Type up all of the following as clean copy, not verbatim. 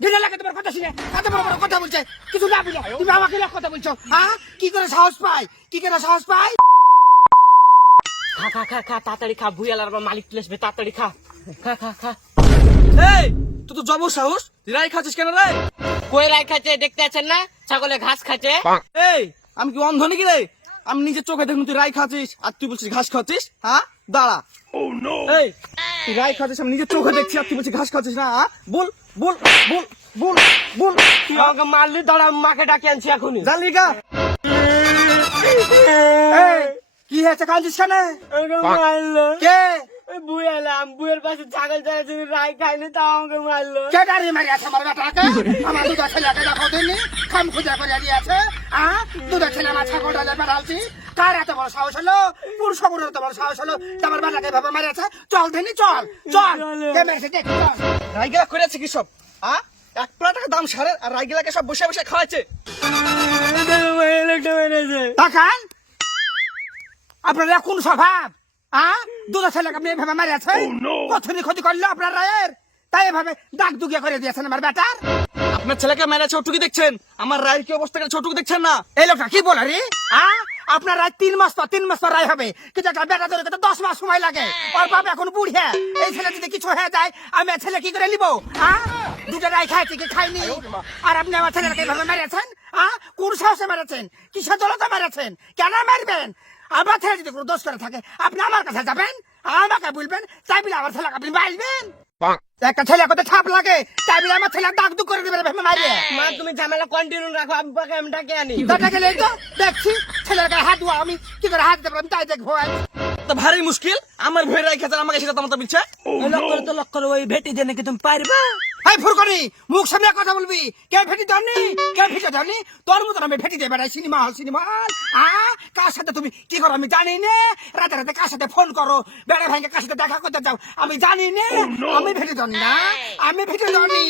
ঘৃণা লাগে তোমার কথা শুনে। এত বড় বড় কথা বলছে, কিছু না বুঝে তুমি আমাকে না কথা বলছো। হ্যাঁ, কি করে সাহস পাই, কি করে সাহস পাই? খা খা খা খা তাড়াতাড়ি খা, ভুইয়ালার আবার মালিক চলে আসবে, তাড়াতাড়ি খা খা খা খা। এই তুই তো জবর সাহস, রাই খাচ্ছিস কেন রে? কই রাই খাচ্ছে দেখতে আছেন না, ছাগলে ঘাস খাচ্ছে। এই আমি কি অন্ধ নাকি রে? আমি নিজের চোখে দেখুন তুই রাই খাচ্ছিস আর তুই বলছিস ঘাস খাচ্ছিস। হ্যাঁ দাঁড়া। এই তুই রাই খাচ্ছিস, আমি নিজের চোখে দেখছি আর তুই বলছিস ঘাস খাচ্ছিস না। হ্যাঁ বল বল বল বল বল। তুই আমাকে মারলি, দাঁড়া আমি মাকে ডাকে আনছি এখনই। জানলি কা? এই, কি হয়েছে, কাঁদছিস কেন? আমাকে মারলো কে বুয়ালাম, বুয়ের পাশে ছাগল চড়াচ্ছিল, রাই খাইনি, তাও আমাকে মারলো। কে দাঁড়িয়ে মারি আছে আমার বেটাকে? আমার দুটা ছেলেকে দেখো দিনই খাম খুঁজা করে দিয়েছে। দুটা ছেলে আমার ছাগলটা বেড়ালছি, কার এত বড় সাহস হলো? পুরুষ খবরের এত বড় সাহস হলো আমার বেটাকে এভাবে মারিয়েছে? চল দিনি চল চল, কে মেরেছে দেখ চল। রাইগেলা করেছে কি সব? হ্যাঁ 1 প্লেট টাকা দাম সারে আর রাইগেলাকে সব বসে বসে খাওয়াচ্ছে। তাকান, আপনার কোন স্বভাব? দুটো ছেলেকে আপনি এভাবে মারিয়েছে, কতদিন ক্ষতি করলো আপনার রায়ের, তাই এভাবে দাগ দুগিয়া করে দিয়েছেন আমার বেটার। আপনার ছেলেকে মেরেছে ওটুকু দেখছেন, আমার রায়ের কি অবস্থা করেছে ওটুকু দেখছেন না? এই লোকটা কি বলে রে? আপনার রায় 3 মাস পর 3 মাস পর রায় হবে, কিন্তু একটা বেটা ধরে 10 মাস সময় লাগে। ওর বাপ এখন বুড়িয়া, এই ছেলে যদি কিছু হয়ে যায় আমি আর ছেলে কি করে নিবো? দুটো রায় খাইছি কি খাইনি, আর আপনি আমার ছেলেকে এইভাবে মেরেছেন? কোন সাহসে মেরেছেন, কিসের দলতে মেরেছেন, কেন মারবেন? আমার ছেলে যদি কোনো দোষ করে থাকে আপনি আমার কাছে যাবেন, আমাকে বলবেন, তাই বলে আমার ছেলেকে আপনি মারবেন? একটা ছেলে কত ছাপ লাগে, তাই বলে আমার ছেলে দাগ দুগ করে দেবে মারিয়ে? মা তুমি ঝামেলা কন্টিনিউ রাখো, আব্বাকে আমি ডাকে আনি। দাদা গেলে তো দেখছি ছেলের গায়ে হাত ধোয়া, আমি কি করে হাত দেবো আমি তাই দেখবো। তো ভারী মুশকিল, আমার ভয় রাই খেতে আমাকে সেটা তোমার বলছে। লক্ষ করে ওই ভেটি দিয়ে নাকি তুমি পারবা? হাই ফুরকনি, মুখ সামনে কথা বলবি। কে ভেটি জানি, কে ভিটে জানি, তোর মতন আমি ভেটি দিয়ে বেড়াই সিনেমা হল সিনেমা হল। কার সাথে তুমি কি করো আমি জানি না, রাতে রাতে কার সাথে ফোন করো, বেড়া ভাইকে কার সাথে দেখা করতে যাও আমি জানি না। আমি ভেটি জানি না, আমি ভেটি জানি,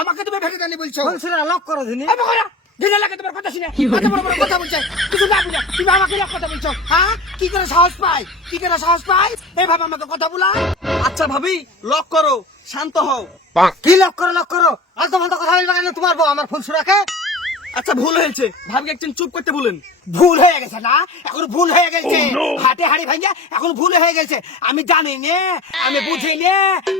আমাকে তুমি ভেটি জানি বলছো? লক করো দিনি। ঘৃণা লাগে তোমার কথা শুনে। এত বড় বড় কথা বলছে, কিছু না বুঝে তুমি আমাকে লক কথা বলছো। কি করে সাহস পাই, কি করে সাহস পাই এইভাবে আমাকে কথা বলা? আচ্ছা ভাবি লক করো, শান্ত হও। কি লক করো, লক করো, আলতো ফালতো কথা বলবে কেন? তোমার বউ আমার ফুলসুরাকে? আচ্ছা ভুল হয়েছে, ভাবি একদিন চুপ করতে বলেন। ভুল হয়ে গেছে না, এখন ভুল হয়ে গেছে, হাটে হাড়ি ভাঙিয়া এখন ভুল হয়ে গেছে। আমি জানি নে, আমি বুঝি নে,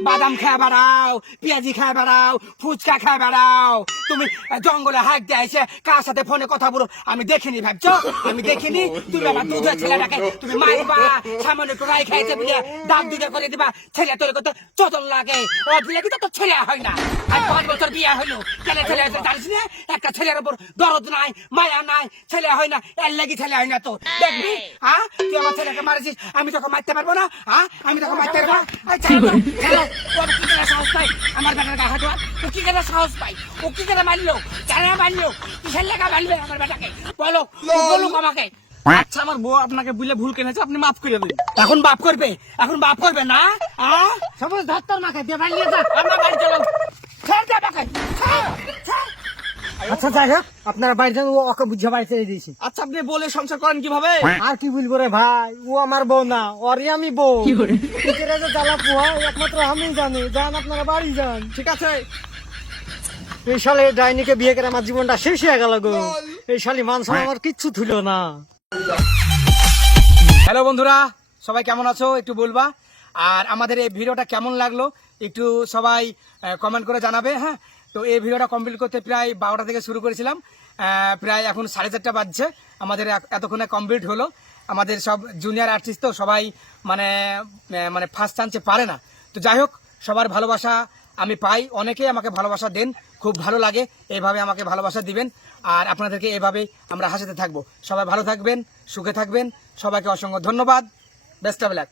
বাদাম খেয়ে বেড়াও, পেঁয়াজি খেয়ে বেড়াও, ফুচকা খেয়ে বেড়াও, তুমি জঙ্গলে হাঁক দিয়ে এসে কার সাথে ফোনে কথা বলো আমি দেখিনি ভাবছো? আমি দেখিনি। তুমি আমার দুধের ছেলেটাকে তুমি মারবা, সামান্য একটু রাই খাইছে বুঝে দাম দুধে করে দিবা, ছেলে তোর কত চতল লাগে, ও বিয়ে কিন্তু তো ছেলে হয় না। আর 5 বছর বিয়ে হলো, কেন ছেলে হয়েছে জানিস না? একটা ছেলের উপর দরদ নাই, মায়া নাই, ছেলে হয় না, এর লাগি ছেলে হয় না তো। দেখবি তুই আমার ছেলেকে মারেছিস, আমি তোকে মারতে পারবো না? আমি তোকে মারতে পারবো? ওর কি করে সাহস পাই আমার বেটার গায়ে হাত দেওয়ার? ও কি করে সাহস পাই, ও কি করে মারলো, কেন মারলো, কিসের লেখা মারবে আমার বেটাকে? বলো, বলুক আমাকে। আচ্ছা আমার বউ আপনাকে বুঝলে ভুল কেনেছে, আপনি মাফ করে দিন। এখন বাপ করবে, এখন বাপ করবে না? সবুজ ধত্তর মাকে দিয়ে বাড়িয়ে যা, আমরা বাড়ি চলো, ছেড়ে দে আমাকে, ছেড়ে। আচ্ছা যাই হোক, আপনারা বাড়ি যান, ওকে বুঝে বাড়ি ছেড়ে দিয়েছি। আচ্ছা আপনি বলে সংসার করেন কিভাবে? আর কি বলবো রে ভাই, ও আমার বউ না, ওরই আমি বউ। জ্বালা পোহা একমাত্র আমি জানি। যান আপনারা বাড়ি যান। ঠিক আছে। এই সালে ডাইনিকে বিয়ে করে আমার জীবনটা শেষ হয়ে গেল গো। এই শালি মানুষ আমার কিচ্ছু থুল না। হ্যালো বন্ধুরা, সবাই কেমন আছো একটু বলবা, আর আমাদের এই ভিডিওটা কেমন লাগলো একটু সবাই কমেন্ট করে জানাবে। হ্যাঁ, তো এই ভিডিওটা কমপ্লিট করতে প্রায় 12টা থেকে শুরু করেছিলাম, প্রায় এখন 4:30 বাজছে, আমাদের এতক্ষণে কমপ্লিট হলো। আমাদের সব জুনিয়র আর্টিস্ট তো সবাই মানে মানে ফার্স্ট চান্সে পারে না। তো যাই হোক, সবার ভালোবাসা আমি পাই, অনেকেই আমাকে ভালোবাসা দেন, খুব ভালো লাগে, এইভাবে আমাকে ভালোবাসা দিবেন, আর আপনাদেরকে এভাবেই আমরা হাসাতে থাকবো। সবাই ভালো থাকবেন, সুখে থাকবেন, সবাইকে অসংখ্য ধন্যবাদ। Best of luck.